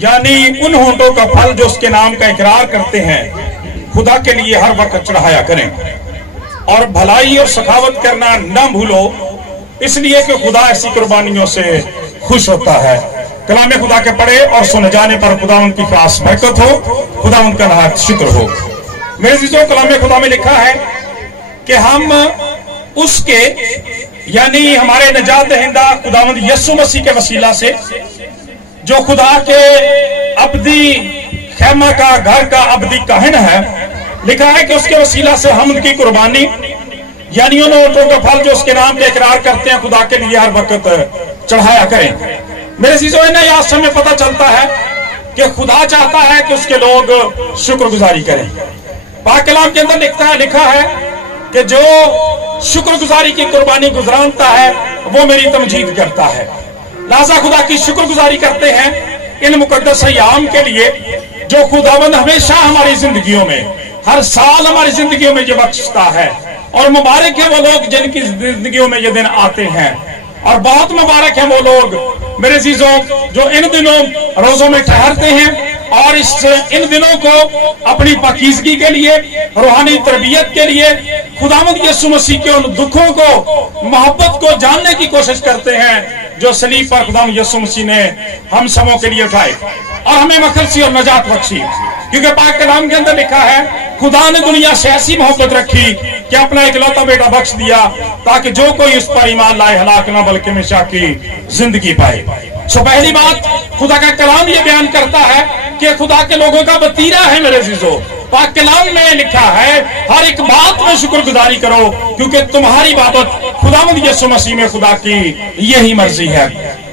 यानी उन होंठों का फल जो उसके नाम का इकरार करते हैं, खुदा के लिए हर वक्त चढ़ाया करें। और भलाई और सखावत करना न भूलो, इसलिए कि खुदा ऐसी कुर्बानियों से खुश होता है। कलाम खुदा के पढ़े और सुने जाने पर खुदा उनकी खास बरकत हो, खुदा उनका नहायत शुक्र हो। मेरे अज़ीज़ों, कलाम खुदा में लिखा है कि हम उसके यानी हमारे निजात दहिंदा खुदावंद यीशु मसीह के वसीला से, जो खुदा के अब्दी खैमा का घर का अब्दी काहिन है, लिखा है कि उसके वसीला से हम उनकी कुर्बानी यानी उन होठों का फल जो उसके नाम पे इकरार करते हैं, खुदा के लिए हर वक्त चढ़ाया करें। मेरे अज़ीज़ों, इन्हें आज समय पता चलता है कि खुदा चाहता है कि उसके लोग शुक्रगुजारी करें। पाक कलाम के अंदर लिखा है कि जो शुक्रगुजारी की कुर्बानी गुजरानता है वो मेरी तमजीद करता है। लिहाजा खुदा की शुक्रगुजारी करते हैं इन मुकद्दस अय्याम के लिए जो खुदावंद हमेशा हमारी जिंदगियों में, हर साल हमारी जिंदगियों में ये बख्शता है। और मुबारक है वो लोग जिनकी जिंदगियों में ये दिन आते हैं, और बहुत मुबारक है वो लोग मेरे अज़ीज़ों जो इन दिनों रोजों में ठहरते हैं और इन दिनों को अपनी पाकीज़गी के लिए, रूहानी तरबियत के लिए, खुदावंद यीशु मसीह के उन दुखों को, मोहब्बत को जानने की कोशिश करते हैं जो सलीब पर खुदावंद यीशु मसीह ने हम सबों के लिए उठाए और हमें मखलसी और नजात बख्शी। क्योंकि पाक कलाम के अंदर लिखा है, खुदा ने दुनिया से ऐसी मोहब्बत रखी कि अपना इकलौता बेटा बख्श दिया ताकि जो कोई उस पर ईमान लाए हलाक न बल्कि हमेशा की जिंदगी पाए। सो पहली बात खुदा का कलाम ये बयान करता है कि खुदा के लोगों का वतीरा है। मेरे अज़ीज़ों, पाक कलाम में लिखा है हर एक बात में शुक्रगुजारी करो क्योंकि तुम्हारी इबादत खुदावंद यीशु मसीह में खुदा की यही मर्जी है।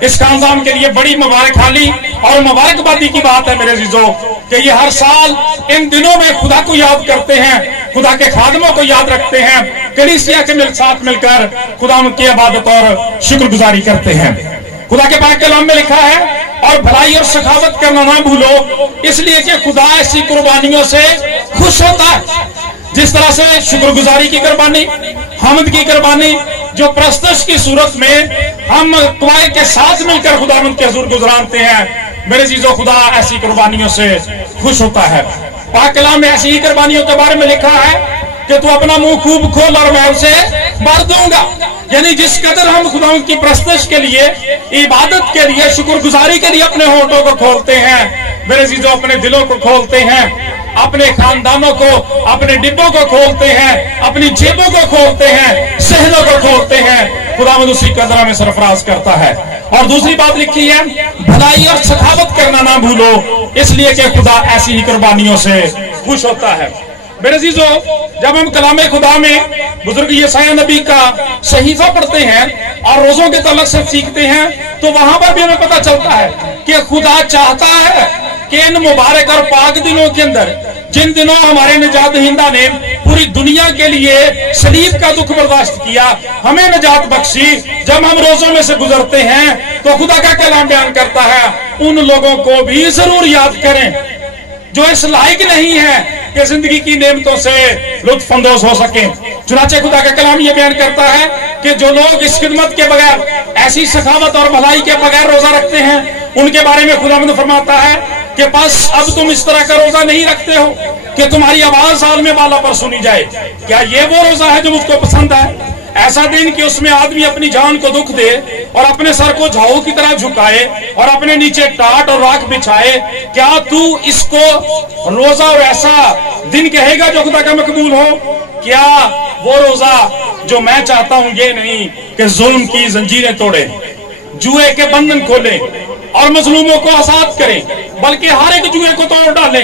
इस खानदान के लिए बड़ी मुबारक हाली और मुबारकबादी की बात है मेरे अज़ीज़ों कि ये हर साल इन दिनों में खुदा को याद करते हैं, खुदा के खादमों को याद रखते हैं, कलीसिया के साथ मिलकर खुदा की इबादत और शुक्रगुजारी करते हैं। खुदा के पाक कलाम में लिखा है और भलाई और सखावत करना ना भूलो, इसलिए कि खुदा ऐसी कुर्बानियों से खुश होता है। जिस तरह से शुक्रगुजारी की कुर्बानी, हम्द की कुर्बानी जो प्रस्तुत की सूरत में हम कुआए के साथ मिलकर खुदावंद के हुजूर गुजरानते हैं, मेरे अज़ीज़ों खुदा ऐसी कुर्बानियों से खुश होता है। पाक कलाम में ऐसी ही कुर्बानियों के बारे में लिखा है कि तू अपना मुंह खूब खोल और मैं उसे भर दूंगा। यानी जिस कदर हम खुदा की प्रस्तुत के लिए, इबादत के लिए, शुक्रगुजारी के लिए अपने होठों को खोलते हैं, मेरे अज़ीज़ों अपने दिलों को खोलते हैं, अपने खानदानों को, अपने डिब्बों को खोलते हैं, अपनी जेबों को खोलते हैं, सहनों को खोलते हैं, खुदावंद उसी कदर में सरफराज करता है। और दूसरी बात लिखी है, भलाई और सखावत करना ना भूलो, इसलिए कि खुदा ऐसी ही कुर्बानियों से खुश होता है। मेरे अज़ीज़ों, जब हम कलाम खुदा में बुजुर्ग यशायाह नबी का सहीफा पढ़ते हैं और रोजों के तलक से सीखते हैं तो वहां पर भी हमें पता चलता है कि खुदा चाहता है कि इन मुबारक और पाक दिनों के अंदर, जिन दिनों हमारे निजात दहिंदा ने पूरी दुनिया के लिए सलीब का दुख बर्दाश्त किया, हमें निजात बख्शी, जब हम रोजों में से गुजरते हैं तो खुदा का कलाम बयान करता है उन लोगों को भी जरूर याद करें जो इस लायक नहीं है कि जिंदगी की नेमतों से लुत्फ अंदोज हो सके। चुनाचे खुदा का कलाम यह बयान करता है कि जो लोग इस खिदमत के बगैर, ऐसी सखावत और भलाई के बगैर रोजा रखते हैं, उनके बारे में खुदावंद फरमाता है कि बस अब तुम इस तरह का रोजा नहीं रखते हो कि तुम्हारी आवाज साल में बाला पर सुनी जाए। क्या ये वो रोजा है जो मुझको पसंद है? ऐसा दिन कि उसमें आदमी अपनी जान को दुख दे और अपने सर को झाऊ की तरह झुकाए और अपने नीचे टाट और राख बिछाए। क्या तू इसको रोजा और ऐसा दिन कहेगा जो खुदा का मकबूल हो? क्या वो रोजा जो मैं चाहता हूं ये नहीं कि जुल्म की जंजीरें तोड़े, जुए के बंधन खोले और मजलूमों को आजाद करें, बल्कि हर एक जुए को तोड़ डाले।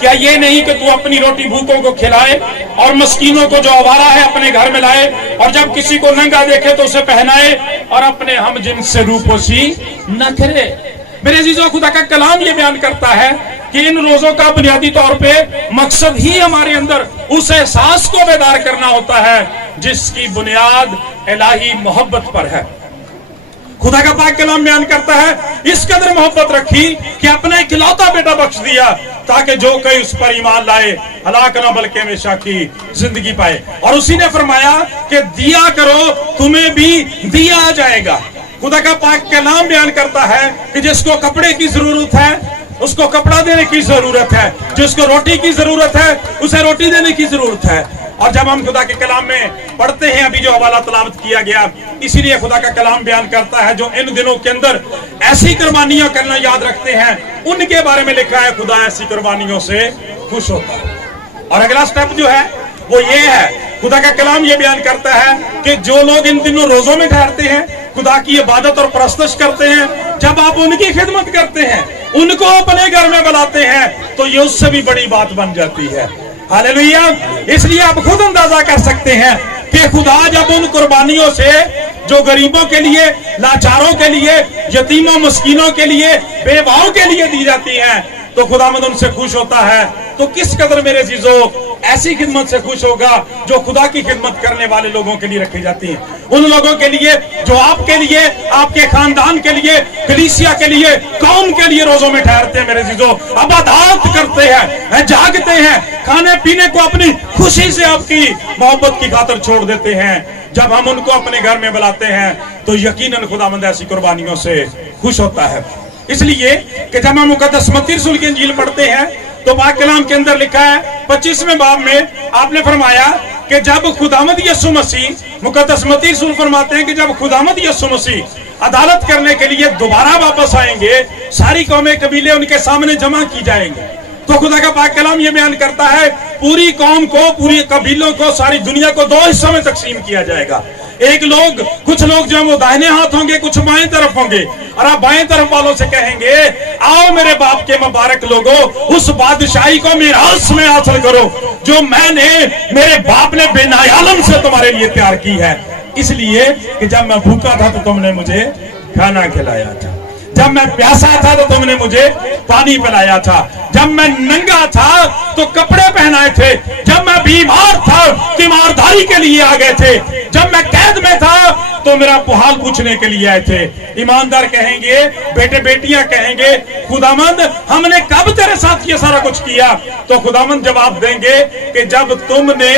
क्या ये नहीं कि तू अपनी रोटी भूखों को खिलाए और मस्कीनों को जो आवारा है अपने घर में लाए और जब किसी को नंगा देखे तो उसे पहनाए और अपने हम जिनसे रूपोशी न करे। मेरे अज़ीज़ों, खुदा का कलाम ये बयान करता है कि इन रोजों का बुनियादी तौर पे मकसद ही हमारे अंदर उस एहसास को बेदार करना होता है जिसकी बुनियाद इलाही मोहब्बत पर है। खुदा का पाक कलाम बयान करता है इस कदर मोहब्बत रखी कि अपना इकलौता बेटा बख्श दिया ताकि जो कोई उस पर ईमान लाए हलाक न बल्कि हमेशा की जिंदगी पाए। और उसी ने फरमाया कि दिया करो तुम्हें भी दिया जाएगा। खुदा का पाक कलाम बयान करता है कि जिसको कपड़े की जरूरत है उसको कपड़ा देने की जरूरत है, जिसको रोटी की जरूरत है उसे रोटी देने की जरूरत है। और जब हम खुदा के कलाम में पढ़ते हैं, अभी जो हवाला तलावत किया गया, इसीलिए खुदा का कलाम बयान करता है जो इन दिनों के अंदर ऐसी कुर्बानियां करना याद रखते हैं, उनके बारे में लिखा है खुदा ऐसी कुर्बानियों से खुश होता है। और अगला स्टेप जो है वो ये है, खुदा का कलाम ये बयान करता है कि जो लोग इन दिनों रोजों में ठहरते हैं, खुदा की इबादत और परस्तश करते हैं, जब आप उनकी खिदमत करते हैं, उनको अपने घर में बुलाते हैं, तो ये उससे भी बड़ी बात बन जाती है। हालेलुया। इसलिए आप खुद अंदाजा कर सकते हैं कि खुदा जब उन कुर्बानियों से जो गरीबों के लिए, लाचारों के लिए, यतीमों मस्कीनों के लिए, बेवाओं के लिए दी जाती है, तो खुदावंद उनसे खुश होता है। तो किस कदर मेरे जीजो ऐसी खिदमत से खुश होगा जो खुदा की खिदमत करने वाले लोगों के लिए रखी जाती है, उन लोगों के लिए जो आपके लिए, आपके खानदान के लिए, कलीसिया के लिए, कौम के लिए रोजों में ठहरते हैं मेरे जीजो, इबादत करते हैं, जागते हैं, खाने पीने को अपनी खुशी से आपकी मोहब्बत की खातिर छोड़ देते हैं। जब हम उनको अपने घर में बुलाते हैं तो यकीनन खुदावंद ऐसी कुर्बानियों से खुश होता है। इसलिए कि जब हम मुकद्दस मत्ती रसूल की इंजील पढ़ते हैं तो पाक कलाम के अंदर लिखा है 25वें बाब में आपने फरमाया कि जब खुदावंद यीशु मसीह, मुकद्दस मत्ती रसूल फरमाते हैं कि जब खुदावंद यीशु मसीह अदालत करने के लिए दोबारा वापस आएंगे, सारी कौमें कबीले उनके सामने जमा की जाएंगे। तो खुदा का पाक कलाम ये बयान करता है पूरी कौम को, पूरी कबीलों को, सारी दुनिया को दो हिस्सों में तकसीम किया जाएगा। एक लोग, कुछ लोग जो है वो दाहिने हाथ होंगे, कुछ बाएं तरफ होंगे, और आप बाएं तरफ वालों से कहेंगे आओ मेरे बाप के मुबारक लोगों, उस बादशाही को मीरास में हासिल करो जो मैंने, मेरे बाप ने बेनायालम से तुम्हारे लिए तैयार की है। इसलिए कि जब मैं भूखा था तो तुमने मुझे खाना खिलाया था, जब मैं प्यासा था तो तुमने मुझे पानी पिलाया था, जब मैं नंगा था तो कपड़े पहनाए थे, जब मैं बीमार था तीमारदारी के लिए आ गए थे, जब मैं कैद में था तो मेरा हाल पूछने के लिए आए थे। ईमानदार कहेंगे, बेटे बेटियां कहेंगे खुदावंद हमने कब तेरे साथ ये सारा कुछ किया? तो खुदावंद जवाब देंगे कि जब तुमने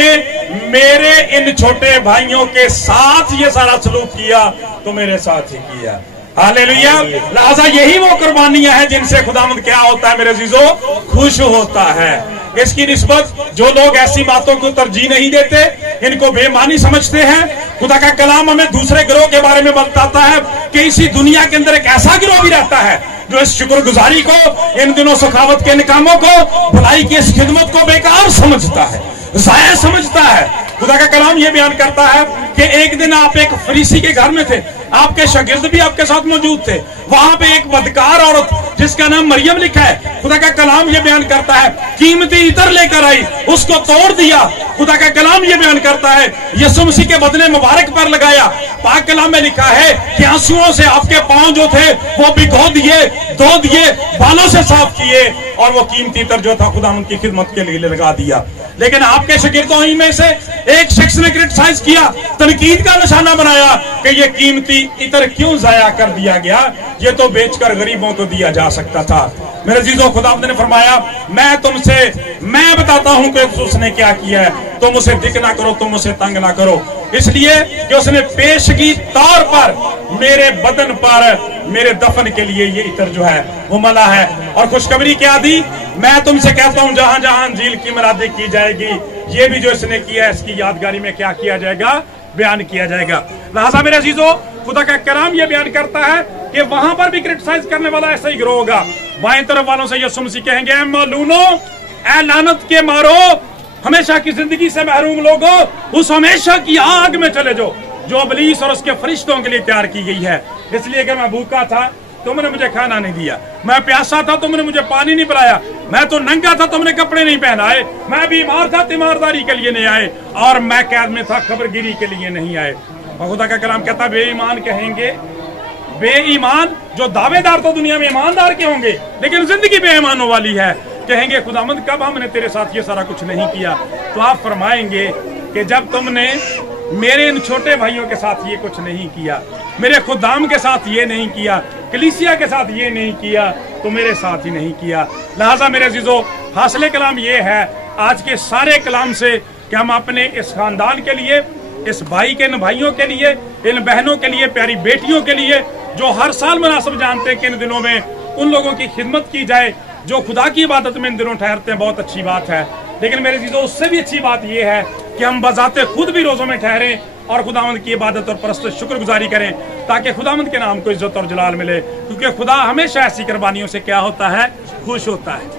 मेरे इन छोटे भाइयों के साथ ये सारा सलूक किया तो मेरे साथ ही किया। हालेलुया। लिहाजा यही वो कुर्बानियां हैं जिनसे खुदावंद क्या होता है मेरे अजीजों, खुश होता है। इसकी निस्बत जो लोग ऐसी बातों को तरजीह नहीं देते, इनको बेईमानी समझते हैं, खुदा का कलाम हमें दूसरे गिरोह के बारे में बताता है कि इसी दुनिया के अंदर एक ऐसा गिरोह भी रहता है जो इस शुक्रगुजारी को, इन दिनों सखावत के निकामों को, भलाई की इस खिदमत को बेकार समझता है, जाया समझता है। खुदा का कलाम ये बयान करता है कि एक दिन आप एक फरीसी के घर में थे, आपके शागिर्द भी आपके साथ मौजूद थे, वहां पे एक बदकार औरत जिसका नाम मरियम लिखा है, खुदा का कलाम ये बयान करता है कीमती इतर लेकर आई, उसको तोड़ दिया। खुदा का कलाम ये बयान करता है यीशु मसीह के बदले मुबारक पर लगाया। पाक कलाम में लिखा है कि आंसुओं से आपके पांव जो थे वो भिगो दिए, धो दिए, बालों से साफ किए, और वो कीमती इतर जो था खुदा उनकी खिदमत के लिए लगा दिया। लेकिन आपके शागिर्दों ही में से एक शख्स ने क्रिटिसाइज किया, तनकीद का निशाना बनाया कि ये कीमती इतर क्यों जाया कर दिया गया, ये तो बेचकर गरीबों को दिया जा सकता था। मेरे अजीजों, खुदावंद ने फरमाया मैं बताता हूं कि उसने क्या किया है, तुम उसे दिक ना करो, तुम उसे तंग ना करो, इसलिए कि उसने पेशगी तौर पर मेरे बदन पर मेरे दफन के लिए ये इतर जो है वो मला है। और खुशखबरी क्या दी, मैं तुमसे कहता हूं जहां जहां अंजील की मरादी की जाएगी, ये भी जो इसने किया है इसकी यादगारी में क्या किया जाएगा, बयान किया जाएगा। लिहाजा मेरे अजीजों, खुदा का कलाम ये बयान करता है कि वहां पर भी क्रिटिसाइज करने वाला ऐसा ही गिरोह होगा। बाएं तरफ वालों से यीशु मसीह कहेंगे ऐ मालूनो, ऐ लानत के मारो, हमेशा की जिंदगी से महरूम लोगों, उस हमेशा की आग में चले जाओ जो इब्लीस और उसके फरिश्तों के लिए तैयार की गई है। इसलिए कि मैं भूखा था, तुमने मुझे खाना नहीं दिया, मैं प्यासा था, तुमने मुझे पानी नहीं पिलाया, मैं तो नंगा था, तुमने कपड़े नहीं पहनाए, मैं बीमार था, तीमारदारी के लिए नहीं आए, और मैं कैद में था, खबरगिरी के लिए नहीं आए। और खुदा का कलाम कहता बेईमान कहेंगे, बेईमान जो दावेदार तो दुनिया में ईमानदार के होंगे लेकिन जिंदगी बेईमानों वाली है, कहेंगे खुदावंद कब हमने तेरे साथ ये सारा कुछ नहीं किया? तो आप फरमाएंगे कि जब तुमने मेरे इन छोटे भाइयों के साथ ये कुछ नहीं किया, मेरे खुदाम के साथ ये नहीं किया, कलीसिया के साथ ये नहीं किया, तो मेरे साथ ही नहीं किया। लिहाजा मेरे अजीजों, हासिल कलाम ये है आज के सारे कलाम से कि हम अपने इस खानदान के लिए, इस भाई के, इन भाइयों के लिए, इन बहनों के लिए, प्यारी बेटियों के लिए जो हर साल मुनासिब जानते हैं कि इन दिनों में उन लोगों की खिदमत की जाए, जो खुदा की इबादत में इन दिनों ठहरते हैं बहुत अच्छी बात है, लेकिन मेरे चीज़ों उससे भी अच्छी बात यह है कि हम बजाते खुद भी रोज़ों में ठहरें और खुदावंद की इबादत और परस्त शुक्रगुजारी करें, ताकि खुदावंद के नाम को इज्जत और जलाल मिले। क्योंकि खुदा हमेशा ऐसी कुर्बानियों से क्या होता है? खुश होता है,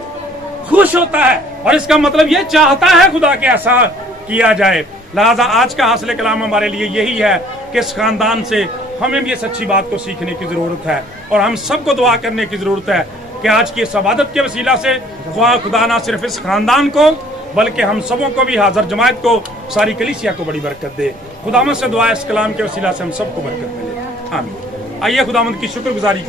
खुश होता है। और इसका मतलब ये चाहता है खुदा के ऐसा किया जाए। लिहाजा आज का हासिल कलाम हमारे लिए यही है कि इस खानदान से हमें भी इस अच्छी बात को सीखने की जरूरत है और हम सबको दुआ करने की जरूरत है कि आज की इस इबादत के वसीला से खुदा ना सिर्फ इस खानदान को बल्कि हम सबों को भी, हाजिर जमात को, सारी कलीसिया को बड़ी बरकत दे। खुदावंद से दुआ इस कलाम के वसीला से हम सबको बरकत मिले। आमीन। आइए खुदावंद की शुक्रगुजारी